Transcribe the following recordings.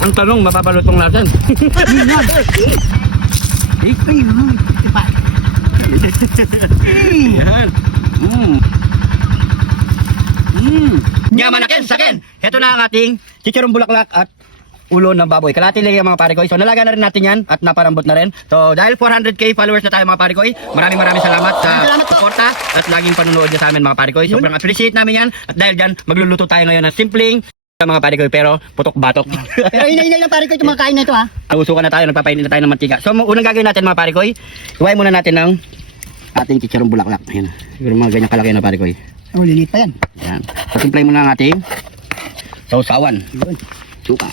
Ang tanong, mapapalutong natin. Yan. Yaman na ken, sakin. Ito na ang ating chicharong bulaklak at ulo ng baboy. Kalahati lang yung mga pare koy. So nalaga na rin natin yan at naparambot na rin. So dahil 400k followers na tayo mga pare koy, maraming salamat sa suporta at laging panunood niyo sa amin mga pare koy. Sobrang appreciate namin yan. At dahil dyan, magluluto tayo ngayon ng simpleng mga pare koy pero putok-batok. Pero inay ng pare koy itong mga kain na ito ha. Usukan na tayo, nagpapainit na tayo ng mantika. So unang gagawin natin mga pare koy, iwain muna natin ng ating chicharong bulaklak. Ayan. Siguro mga ganyan kalaki na pare koy. Oh, lilit pa yan. Ayan. So simplay muna ang ating sausawan. Suka.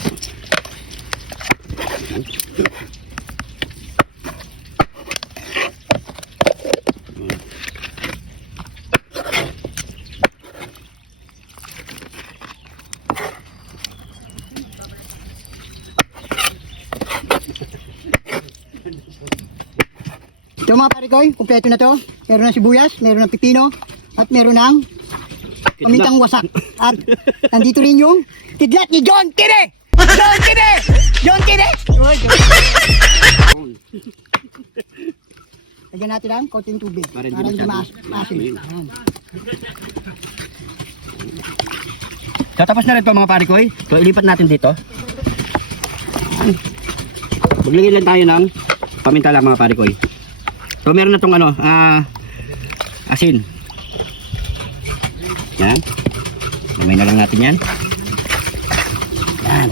Ito mga pare koy, kumpleto na to. Meron ng sibuyas, meron ng pipino, at meron ng pamintang wasak. At nandito rin yung kidlat ni John Kire! John Kire! John Kire! Lagyan natin lang, konting tubig. Para hindi maasim. So tapos na rin po mga pare koy. So ilipat natin dito. Maglagay lang tayo ng paminta lang mga pare koy. So meron na tong asin. Yan. Gamay na lang natin yan. Yan.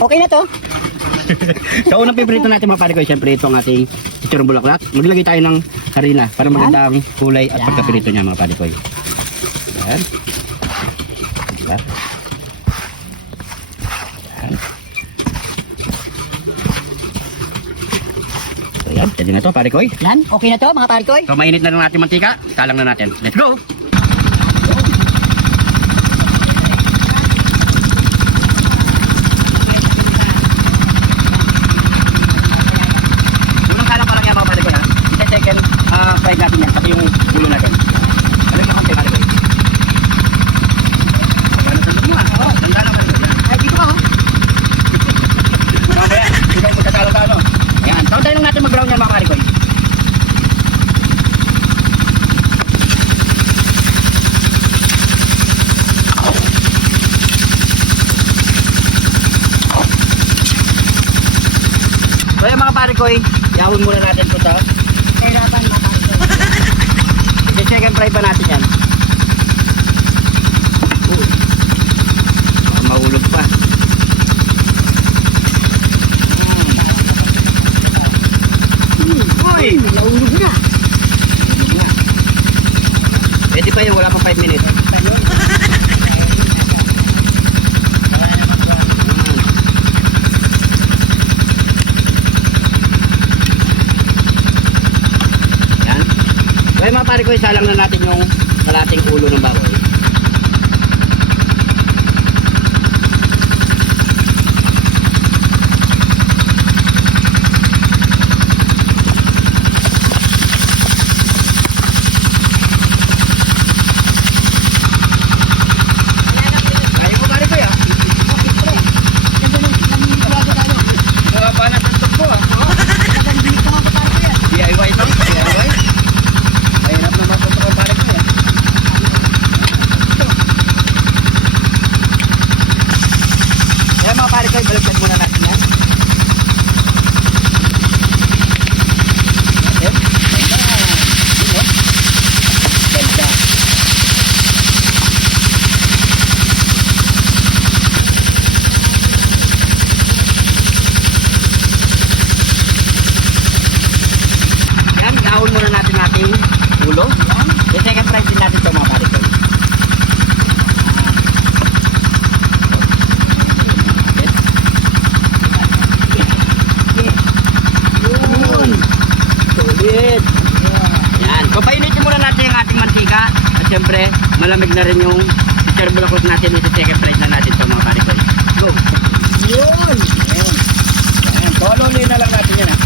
Okay na to. So unang piprito natin mga pare koy, siyempre ito ang ating chicharong bulaklak. Maglagay tayo ng harina para maganda ang kulay at pagkapirito niya mga pare koy. Yan. Yan. Yan. So yan, pwede na to pare koy. Yan, okay na to mga pare koy. So mainit na lang natin mantika, salang na natin. Let's go! Fried natin yan, pati yung ulo natin. Alam mo konti, pare ko. Nandun mo ah. Nandun lang pare ko. Ay, dito ka oh. Mamaya, hindi tayo magkasala sa ano. Ayan, taon lang natin mag-brown yan mga pare ko. So yan mga pare ko, yahon muna natin ito sa Kahirapan mga pare koy. second fry pa natin yan. Mahulog pa. Uy! Naulog na. Pwede pa yun, wala pa 5 minutes. Yan. Kaya mga pare ko, isalang na natin yung kalating ulo ng baboy. Baliktad muna natin yan. Ganda. Yan, dahon muna natin ating ulo. Yan, second fry din natin ito mga pare ko. Yan. So painitin muna natin yung ating mantika. At syempre, malamig na rin yung chicharong bulaklak natin. Ito second fry na natin ito mga pare ko. Go! Yun. Ayan. Ayan. So alulay na lang natin yan ha.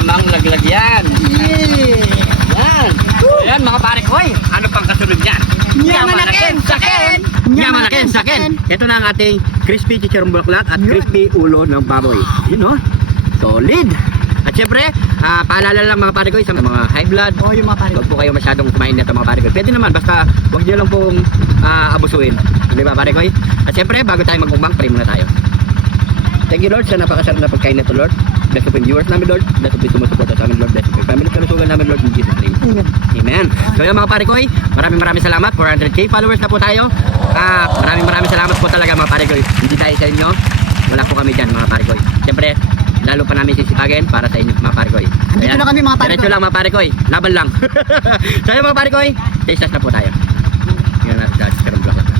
tamang laglag yan. Yan. So, yan mga pare ko. Ano pang kasunod yan? Yamanaken, saken! Yamanaken, saken. Ito na ang ating crispy chicharong bulaklak at crispy ulo ng baboy. Yun o. Solid. At syempre, paalala lang mga pare ko sa mga high blood. Oh, yung mga pare. Huwag po kayo masyadong kumain nito mga pare ko. Pwede naman, basta huwag nyo lang pong abusuin. Di ba pare ko? At syempre, bago tayo mag-umbang, pray muna tayo. Thank you Lord sa napakasarap na pagkain nito Lord. Bless po yung viewers namin Lord. Bless po yung sumusuporta sa amin Lord. Bless po yung family kalusugan namin Lord. In Jesus name. Amen. So yun mga pare ko, maraming salamat. 400k followers na po tayo. Maraming salamat po talaga mga pare ko. Hindi tayo sa inyo, wala po kami dyan mga pare ko. Siyempre, lalo pa namin sisipagin para sa inyo mga pare ko. Andito na kami mga pare ko. Diretso lang mga pare ko. Laban lang. So yun mga pare ko, taste test na po tayo. Yun natin sa chicharong bulaklak.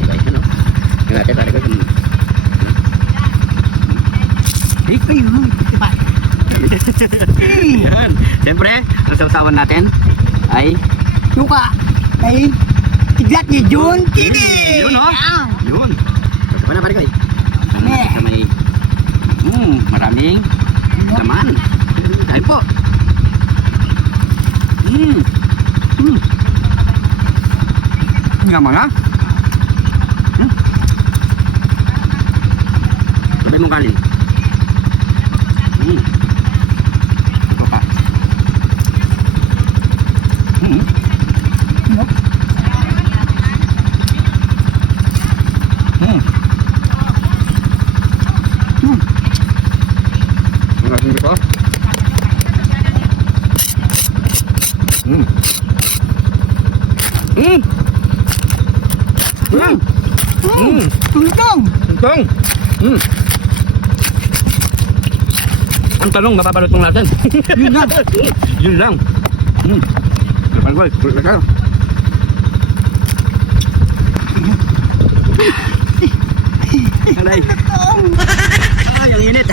Yun natin pare ko. Yan. Siyempre, ang sausawan natin ay Suka kay Kidlat ni John TV. yun, no? Yun. Ito pa na, pare ko eh. Kami. Sa may maraming laman. Kain po. Yaman ha? Sabay mong kanin. Ito pa. Maraming ito. Tuntong. Tong. Ang talong mapapalot mong natin. Yun lang. Yun lang. Kapal ko, pulot ka. Alay. Ay, ang init.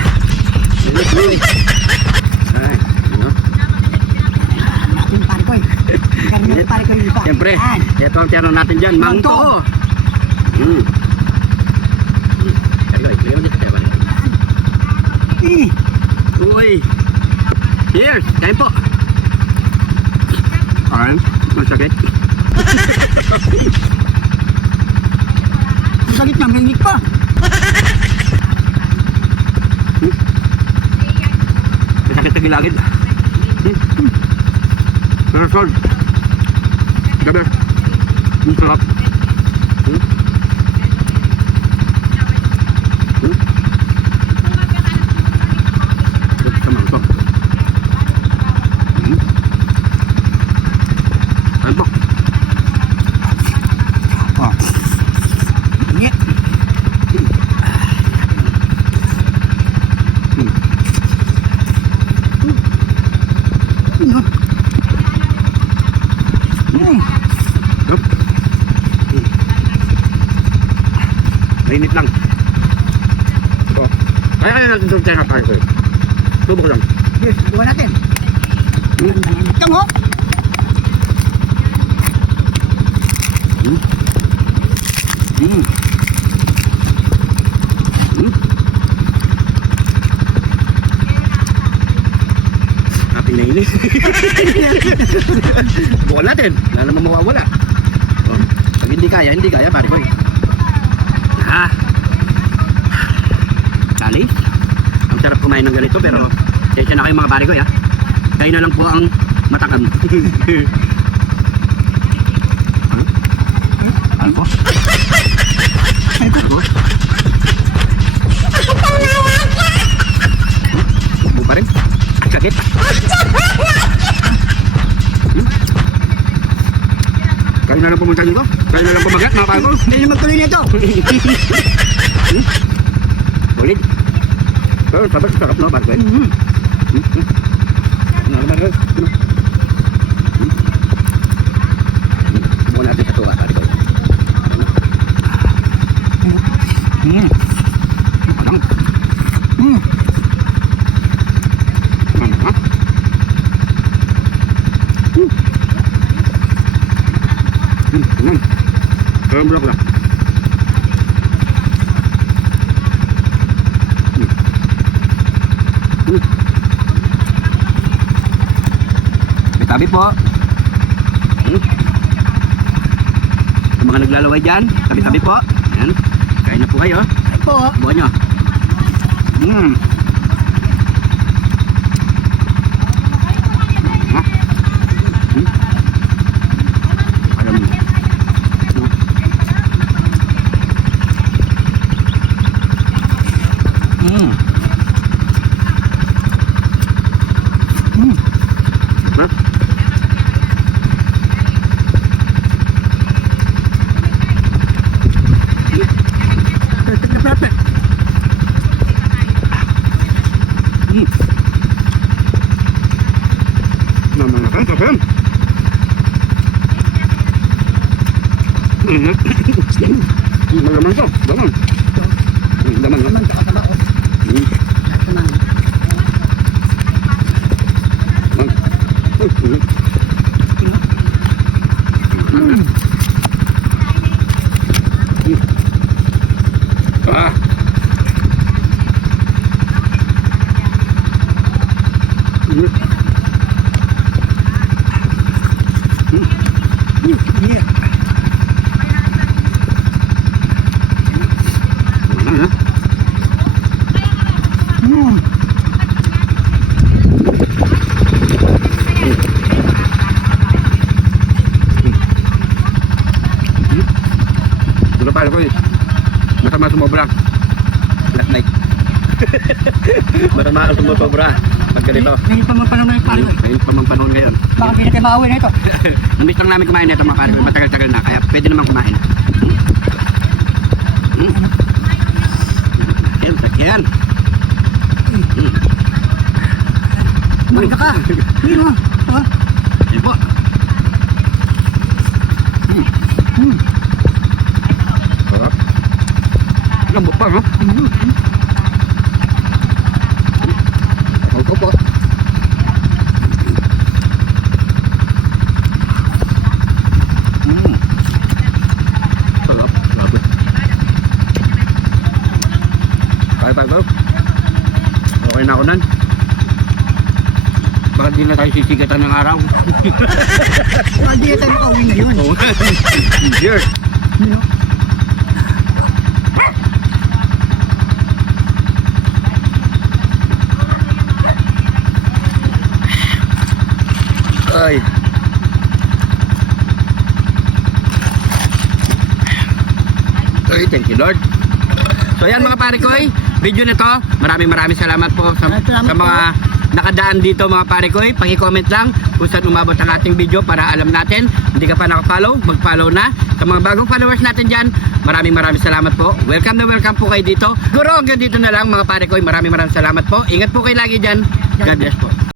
Init. Ay, ano? Yung pare ko. Yung pare ko yung pa. Siyempre, ito ang tiyano natin dyan, mangto. Uy. Cheers. Kain po. Alright. Masakit. Sakit na, may pa. Masakit sa gilagid. Sarap. Gabi. Ang sarap. Sa mangkok. Ano po? Oh. Ngit. Mainit lang. Ito. Kaya natin itong teka pa ito. Subok lang. Yes, buwan natin. Ito mo. Happy na inis. Bukan natin. Wala naman mawawala. Oh. Pag hindi kaya, pare ko. Kali. Ang sarap kumain ng ganito pero sensya na kayo mga pare ko ya. Kayo na lang po ang matakam. Ano po? Ano po? Buo pa rin? Sakit? Kayo na lang pumunta dito? Kayo na lang pumagat mga pare ko? Hindi naman tuloy nito. Ulit. Pero sarap no, pare ko. Ano naman rin? Bukan natin sa tuwa, pare ko. Blok lah. Tabi-tabi po. Yung mga naglalaway dyan, tabi-tabi po. Yan. Kain na po kayo. Po. Buwan nyo. Perfect na perfect. Naman na kayo, kapem. Malaman to, laman. Laman, laman. Ah. Sudah pala ko eh. Matama sumobra. Last night. Matama sumobra. Pag ganito. May pamampanon na yung palo. Ngayon pa mang panahon ngayon. Baka hindi na kayo makauwi na ito. Namiss lang namin kumain nito mga pare. Matagal-tagal na. Kaya pwede naman kumain. Yan, yan. Kumain ka ka. Hindi mo. Ha? Yan po. Sarap. Lambot pa, no? Ang kupot. Sarap. Grabe. Kaya tayo. Okay na ako nan. Bakit di na tayo sisigatan ng araw? Baka hindi na tayo makauwi ngayon. Cheers! You know? Ay. Ay, thank you Lord. So ayan mga pare ko, video na to. Maraming salamat po sa mga nakadaan dito mga pare ko. Paki-comment lang kung saan umabot ang ating video para alam natin. Hindi ka pa naka-follow, mag-follow na. Sa mga bagong followers natin dyan, maraming salamat po. Welcome na welcome po kayo dito. Guro, hanggang dito na lang mga pare ko. Maraming salamat po. Ingat po kayo lagi dyan. God bless po.